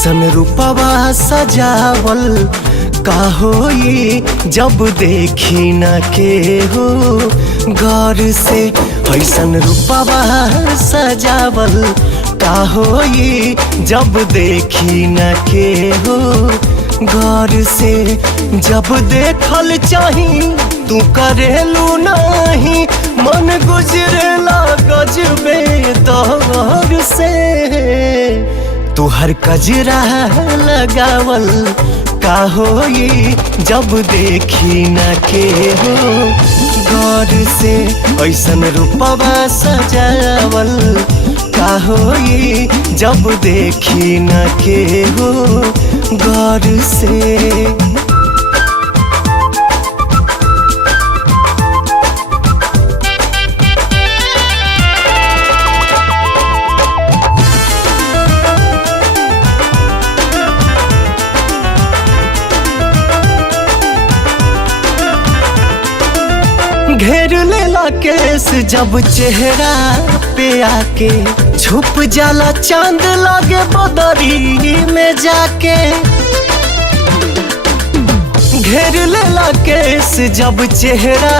ऐसन रूपवा सजावल का होई जब देखी न के हो गौर से। ऐसन रूपवा सजावल का होई जब देखी न के हो गौर से। जब देखल चाही तू करेलू नहीं, मन गुजरेला गजबे दौर से। तुहर कजरा लगावल का होई जब देखी न के हो गौर से। ऐसन रूपवा सजावल का होई जब देखी न के हो गौर से। घेर लेला केस जब चेहरा पे आके, छुप जाला चांद लागे बदरी में जाके। घेर लेला केस जब चेहरा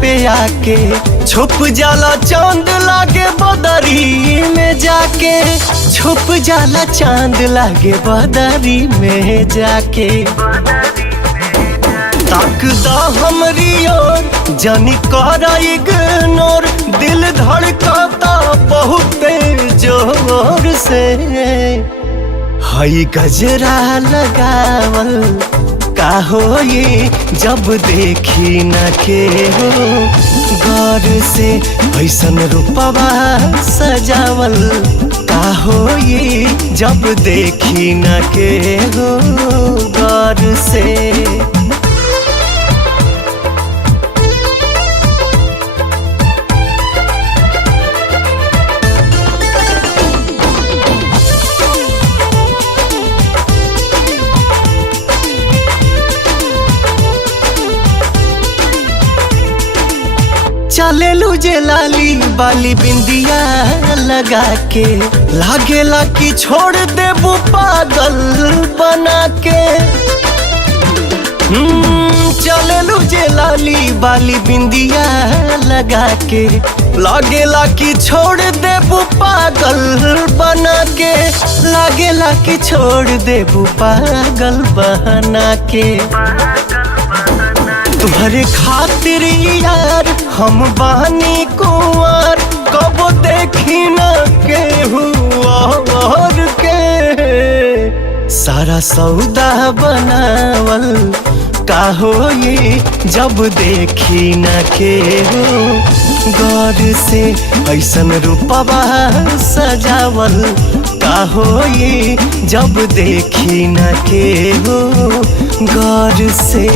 पे आके, छुप जाला चांद लागे बदरी में जाके। छुप जाला चांद लागे बदरी में जाके। ताकदा हमरी ओर जानी करा इग्नोर, दिल धड़काता बहुत जोर से। हई गजरा लगावल का होई जब देखी न के हो गौर से। ऐसन रूपवा सजावल का होई जब देखी न के हो गौर से। चलेलू जे लाली बाली बिंदिया लगा के, लागेला कि छोड़ देबू पागल बना के। चलेलू जे लाली बाली बिंदिया लगा के, लागेला कि छोड़ देबू पागल बना के। लागेला कि छोड़ देबू पागल बना के। तुम्हारे खातिर यार हम बानी कुंवर, कब देखी न के हुआ और के। सारा सौदा बनावल का होई जब देखी न के हो गौर से। ऐसन रूपवा सजावल का होई जब देखी न के हो गौर से।